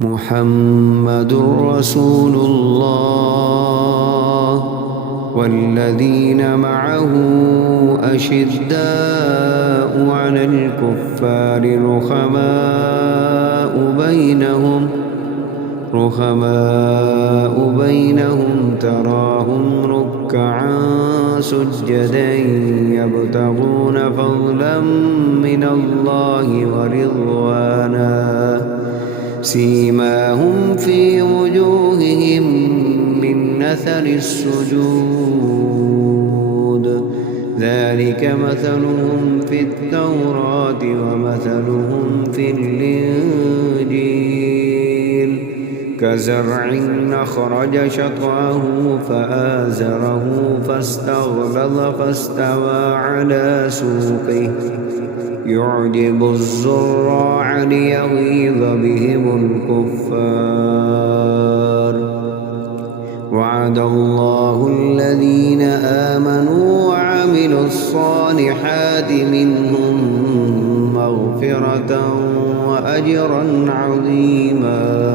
محمد رسول الله والذين معه أشداء على الكفار رحماء بينهم تراهم ركعا سجدا يبتغون فضلا من الله ورضوانا سيماهم في وجوههم من أثر السجود ذلك مثلهم في التوراة ومثلهم في الإنجيل كزرع أخرج شطأه فآزره فاستغلظ فاستوى على سوقه يعجب الزراع ليغيظ بهم الكفار وعد الله الذين آمنوا وعملوا الصالحات منهم مغفرة وأجرا عظيما